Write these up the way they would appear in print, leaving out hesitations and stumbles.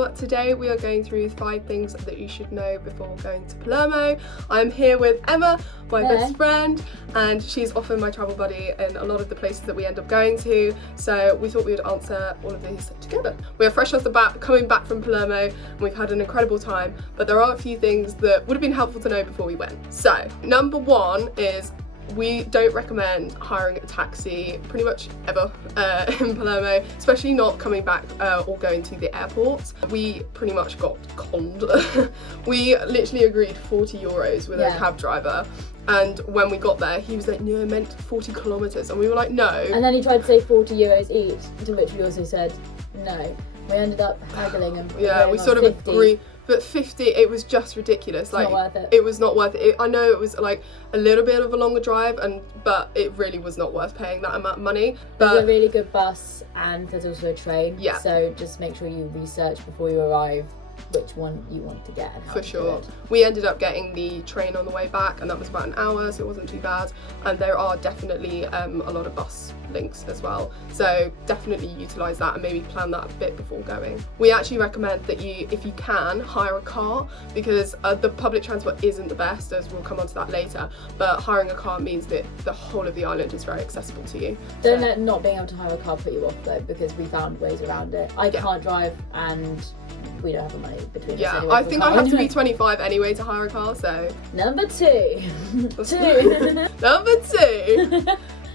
for today we are going through 5 things that you should know before going to Palermo. I'm here with Emma, my best friend, and she's often my travel buddy in a lot of the places that we end up going to, so we thought we would answer all of these together. We are fresh off the bat, coming back from Palermo, and we've had an incredible time, but there are a few things that would have been helpful to know before we went. So, number 1 is we don't recommend hiring a taxi pretty much ever in Palermo, especially not coming back or going to the airport. We pretty much got conned. We literally agreed 40 euros with a cab driver, and when we got there he was like, no, I meant 40 kilometres, and we were like, no. And then he tried to say 40 euros each, to which we also said no. We ended up haggling and we sort of agreed. But 50, it was just ridiculous. Like, not worth it. It was not worth it. I know it was like a little bit of a longer drive, but it really was not worth paying that amount of money. But there's a really good bus and there's also a train. Yeah. So just make sure you research before you arrive which one you want to get and how for sure. We ended up getting the train on the way back, and that was about an hour, so it wasn't too bad. And there are definitely a lot of bus links as well, so definitely utilise that and maybe plan that a bit before going. We actually recommend that you, if you can, hire a car, because the public transport isn't the best, as we'll come on to that later, but hiring a car means that the whole of the island is very accessible to you. Don't let not being able to hire a car put you off though, because we found ways around it. I can't drive and we don't have the money between us anyway. I think I have to be 25 anyway to hire a car, so. Number 2. Number 2.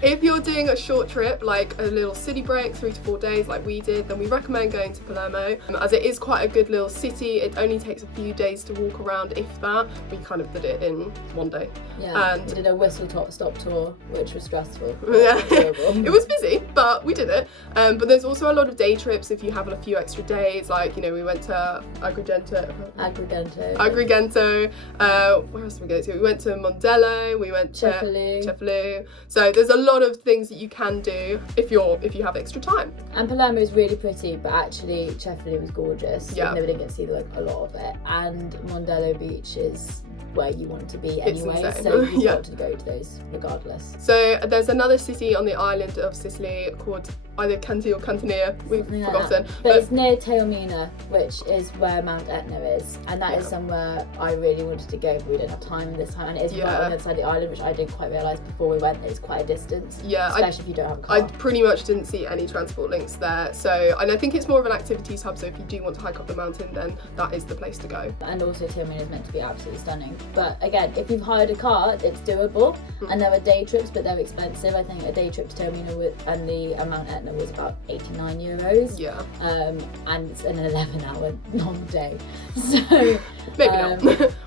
If you're doing a short trip, like a little city break, 3 to 4 days like we did, then we recommend going to Palermo, as it is quite a good little city. It only takes a few days to walk around, if that. We kind of did it in one day. Yeah, and we did a whistle stop tour, which was stressful. Yeah, it was busy, but we did it. But there's also a lot of day trips if you have a few extra days, like, you know, we went to Agrigento. Where else did we go to? We went to Mondello, we went to Cefalù. So there's a lot of things that you can do if you have extra time. And Palermo is really pretty, but actually Cefalù was gorgeous. Yeah. We never did get to see a lot of it. And Mondello Beach is where you want to be anyway, so you've got to go to those regardless. So there's another city on the island of Sicily called either Canti or Cantania, we've forgotten. But it's near Taormina, which is where Mount Etna is, and that is somewhere I really wanted to go, but we didn't have time this time, and it is right on the other side of the island, which I didn't quite realise before we went. It's quite a distance, especially if you don't have a car. I pretty much didn't see any transport links there, and I think it's more of an activities hub, so if you do want to hike up the mountain, then that is the place to go. And also Taormina is meant to be absolutely stunning, but again, if you've hired a car, it's doable. And there are day trips, but they're expensive. I think a day trip to Taormina and the Mount Etna was about 89 euros. Yeah. And it's an 11-hour long day. So maybe not.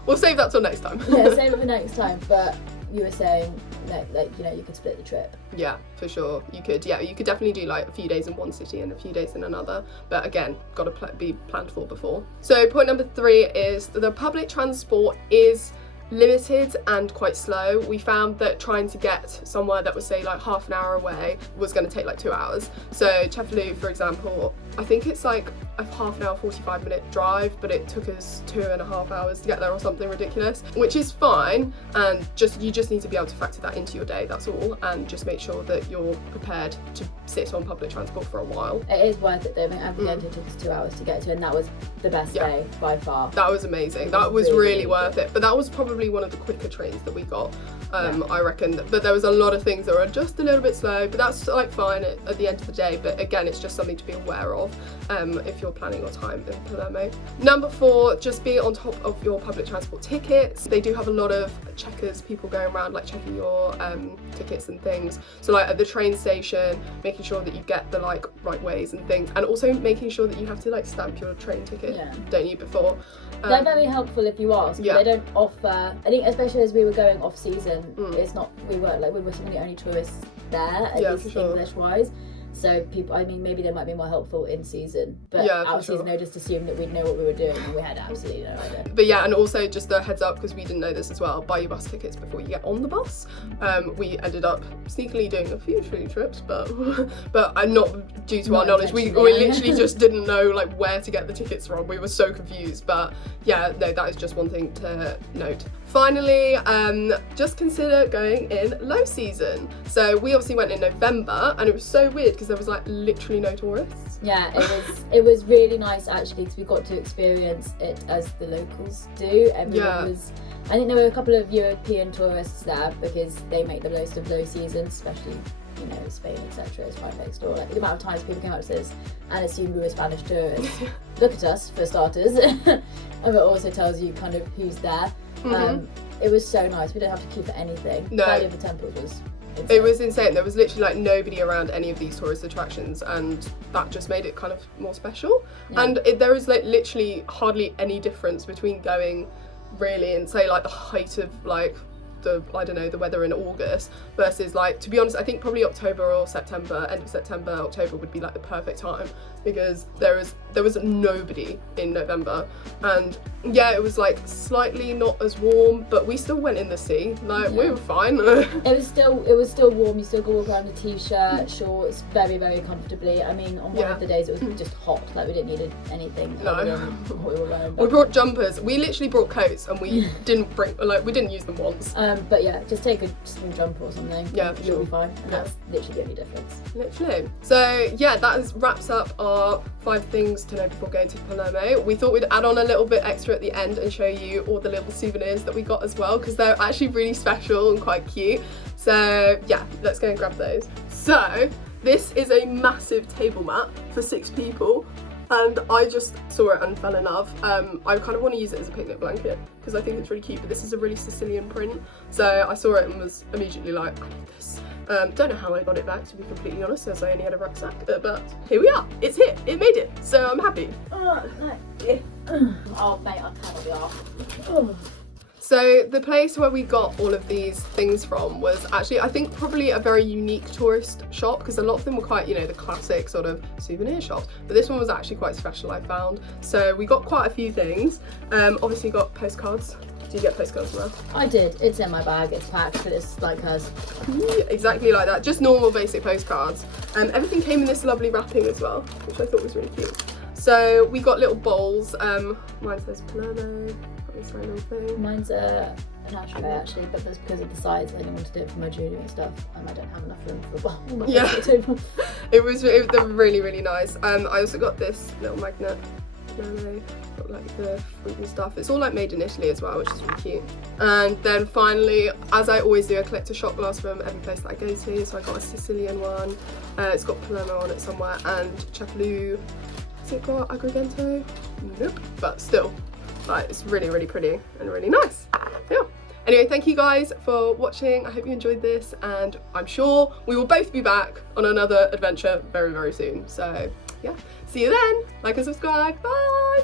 We'll save that till next time. Yeah, save it for next time. But you were saying that, you know, you could split the trip. Yeah, for sure. You could. Yeah, you could definitely do like a few days in one city and a few days in another. But again, got to be planned for before. So point number 3 is that the public transport is limited and quite slow. We found that trying to get somewhere that was, say, like half an hour away was going to take like 2 hours. So Cefalù, for example, I think it's like a half an hour, 45-minute drive, but it took us 2.5 hours to get there or something ridiculous, which is fine. And you just need to be able to factor that into your day, that's all, and just make sure that you're prepared to sit on public transport for a while. It is worth it though. I mean, Agrigento took us 2 hours to get to, and that was the best day by far. That was amazing. That was really worth it. But that was probably one of the quicker trains that we got, I reckon. But there was a lot of things that were just a little bit slow, but that's like fine at the end of the day. But again, it's just something to be aware of if you're planning your time in Palermo. Number 4, just be on top of your public transport tickets. They do have a lot of checkers, people going around like checking your tickets and things. So like at the train station, making sure that you get the like right ways and things, and also making sure that you have to like stamp your train ticket, don't you, before. They're very helpful if you ask. They don't offer, I think, especially as we were going off season, it's not, we were some of the only tourists there, at least English wise. So people, I mean, maybe they might be more helpful in season, but out of season they just assumed that we'd know what we were doing, and we had absolutely no idea. But yeah, and also just a heads up, because we didn't know this as well, buy your bus tickets before you get on the bus. We ended up sneakily doing a few free trips, but not due to our knowledge. We literally just didn't know like where to get the tickets from. We were so confused. But yeah, no, that is just one thing to note. finally, just consider going in low season. So we obviously went in November, and it was so weird because there was like literally no tourists. Yeah, it was really nice actually, because we got to experience it as the locals do. Everyone was. I think there were a couple of European tourists there because they make the most of low season, especially, you know, Spain, etc. It's right next door. Like the amount of times people came up to us and assumed we were Spanish tourists. Look at us, for starters. And it also tells you kind of who's there. It was so nice. We didn't have to queue for anything. No. The value of the temples was insane. It was insane. There was literally like nobody around any of these tourist attractions, and that just made it kind of more special. Yeah. And there is like literally hardly any difference between going really and say like the height of like the, I don't know, the weather in August versus like, to be honest, I think probably October or September, end of September, October would be like the perfect time, because there was nobody in November. And yeah, it was like slightly not as warm, but we still went in the sea, like we were fine. it was still warm. You still could walk around in a t-shirt, shorts, very, very comfortably. I mean, on one of the days it was just hot, like we didn't need anything other than what we were wearing. We brought jumpers. We literally brought coats, and we didn't use them once. But yeah, just take a small jumper or something. Yeah, for you'll sure. be fine. And that's literally the only difference. Literally. So yeah, that wraps up our 5 things to know before going to Palermo. We thought we'd add on a little bit extra at the end and show you all the little souvenirs that we got as well, because they're actually really special and quite cute. So yeah, let's go and grab those. So this is a massive table mat for 6 people. And I just saw it and fell in love. I kind of want to use it as a picnic blanket because I think it's really cute, but this is a really Sicilian print. So I saw it and was immediately like, I love this. Don't know how I got it back, to be completely honest, as I only had a rucksack, but here we are. It's here, it made it, so I'm happy. Oh, mate, I cannot be off. So the place where we got all of these things from was actually, I think, probably a very unique tourist shop, because a lot of them were quite, you know, the classic sort of souvenir shops, but this one was actually quite special, I found. So we got quite a few things. Obviously got postcards. Do you get postcards from that? I did. It's in my bag. It's packed, but it's like hers. Exactly like that. Just normal basic postcards. Everything came in this lovely wrapping as well, which I thought was really cute. So we got little bowls. Mine says Palermo. Mine's an ashtray actually, but that's because of the size. I didn't want to do it for my jewellery and stuff, and I don't have enough room for a bowl. Yeah, it was really, really nice. I also got this little magnet. Got like the fruit and stuff. It's all like made in Italy as well, which is really cute. And then finally, as I always do, I collect a shot glass from every place that I go to. So I got a Sicilian one. It's got Palermo on it somewhere, and Ciao. Has it got Agrigento? Nope. But still, like, it's really, really pretty and really nice. Yeah. Anyway, thank you guys for watching. I hope you enjoyed this, and I'm sure we will both be back on another adventure very, very soon. So yeah, see you then. Like and subscribe. Bye.